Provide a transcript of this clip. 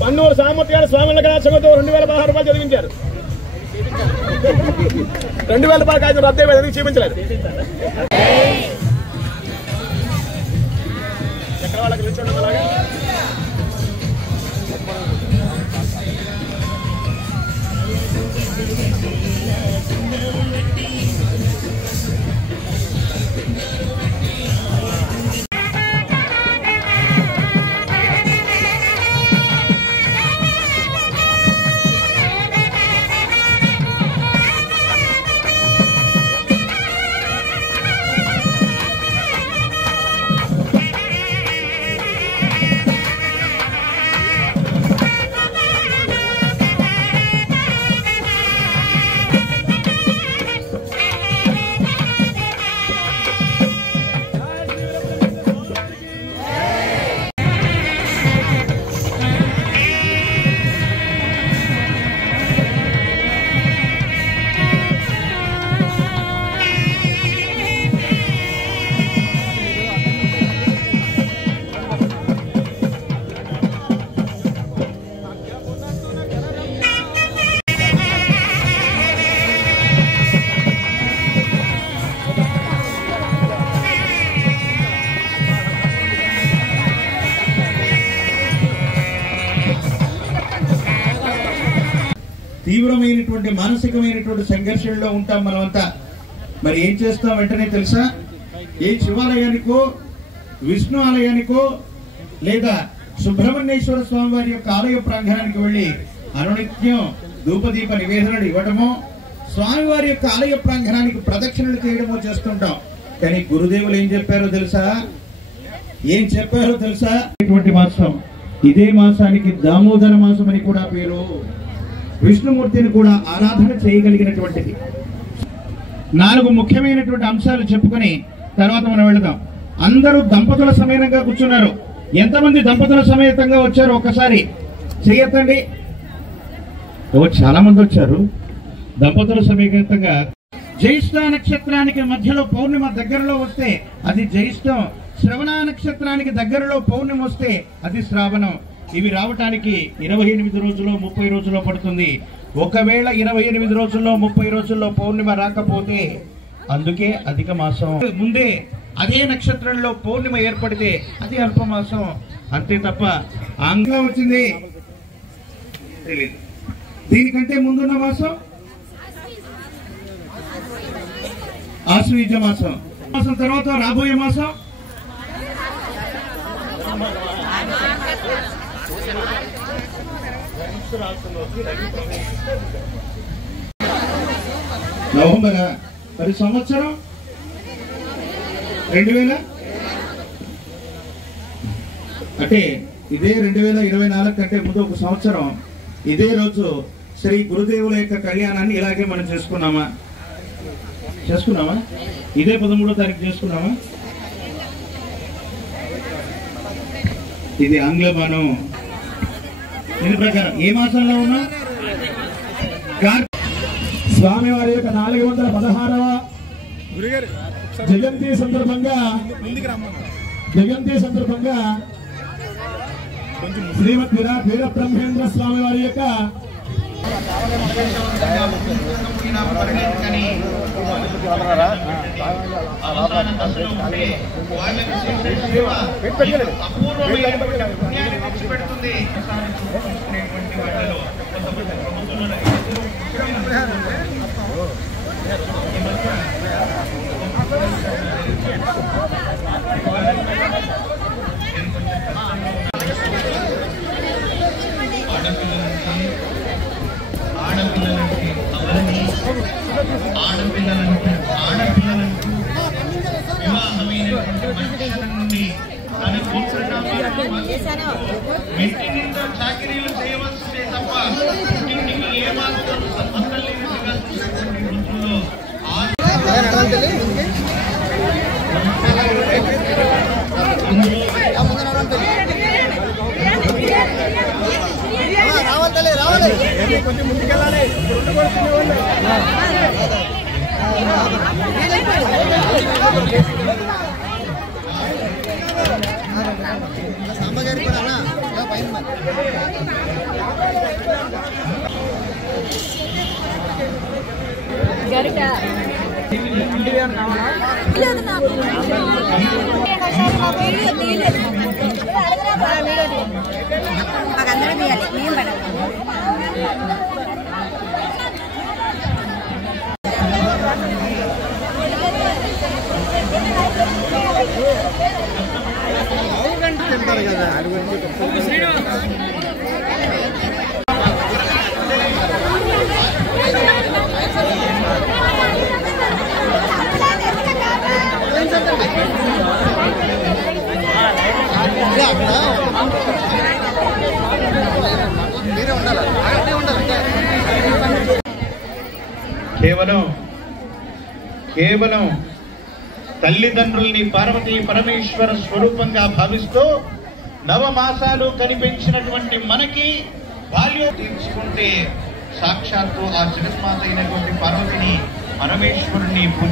పన్నూరు సామర్థ్యాలు స్వామి కళాశాలతో 2016 రూపాయలు చదివించారు. 2000 రూపాయలు కాదు రద్దే ఎందుకు చూపించలేదు. ఎక్కడ వాళ్ళకి నిల్చోండి అలాగా. తీవ్రమైనటువంటి మానసికమైనటువంటి సంఘర్షణలో ఉంటాం మనమంతా. మరి ఏం చేస్తాం వెంటనే తెలుసా? ఏ శివాలయానికో విష్ణు ఆలయానికో లేదా సుబ్రహ్మణ్యేశ్వర స్వామి వారి యొక్క ఆలయ ప్రాంగణానికి వెళ్లి అనునిత్యం ధూపదీప నివేదనలు ఇవ్వడమో స్వామివారి యొక్క ఆలయ ప్రాంగణానికి ప్రదక్షిణలు చేయడమో చేస్తుంటాం. కానీ గురుదేవులు ఏం చెప్పారో తెలుసా? ఇటువంటి మాసం, ఇదే మాసానికి దామోదర మాసం అని కూడా పేరు. విష్ణుమూర్తిని కూడా ఆరాధన చేయగలిగినటువంటిది. 4 ముఖ్యమైనటువంటి అంశాలు చెప్పుకొని తర్వాత మనం వెళదాం. అందరూ దంపతుల సమేతంగా కూర్చున్నారు. ఎంతమంది దంపతుల సమేతంగా వచ్చారు ఒకసారి చెయ్యొద్దండి. చాలా మంది వచ్చారు దంపతుల సమేతంగా. జ్యేష్ఠ నక్షత్రానికి మధ్యలో పౌర్ణిమ దగ్గరలో వస్తే అది జ్యేష్ఠం. శ్రవణ నక్షత్రానికి దగ్గరలో పౌర్ణిమ వస్తే అది శ్రావణం. ఇవి రావటానికి 28 రోజుల్లో 30 రోజుల్లో పడుతుంది. ఒకవేళ 28 రోజుల్లో 30 రోజుల్లో పౌర్ణిమ రాకపోతే అందుకే అధిక మాసం. ముందే అదే నక్షత్రంలో పౌర్ణిమ ఏర్పడితే అది అల్పమాసం. అంతే తప్ప ఆంగ్లం వచ్చింది తెలియదు. దీనికంటే ముందున్న మాసం ఆశ్వీజ మాసం. మాసం తర్వాత రాబోయే మాసం నవంబర్. మరి సంవత్సరం 2000 అంటే ఇదే 2024 కంటే ముందు ఒక సంవత్సరం ఇదే రోజు శ్రీ గురుదేవుల యొక్క కళ్యాణాన్ని ఇలాగే మనం చేసుకున్నామా? ఇదే 13వ తారీఖు చేసుకున్నామా? ఇది ఆంగ్లమానం. దీని ప్రకారం ఏ మాసంలో ఉన్నా స్వామివారి యొక్క 416వ జయంతి సందర్భంగా శ్రీమద్ వీర బ్రహ్మేంద్ర స్వామి వారి యొక్క చాకరీలు చేయవలసిందే తప్ప ఇంటికి ఏమాత్రం సంబంధం లేనట్టుగా రావాలి కొంచెం ముందుకెళ్ళాలి. రెండు కూడా తినేవాళ్ళు. సాంబగారి కూడా పైన గరిట మాకందరూ తీయాలి మేము పడాలి. తింటారు కదా మీరే ఉండాలి అక్కడే ఉండాలి. కేవలం తల్లిదండ్రుల్ని పార్వతీ పరమేశ్వర స్వరూపంగా భావిస్తూ నవమాసాలు కనిపించినటువంటి మనకి బాల్యం తీర్చుకుంటే సాక్షాత్తు ఆ జగన్మాత అయినటువంటి పార్వతిని పరమేశ్వరుని పూజ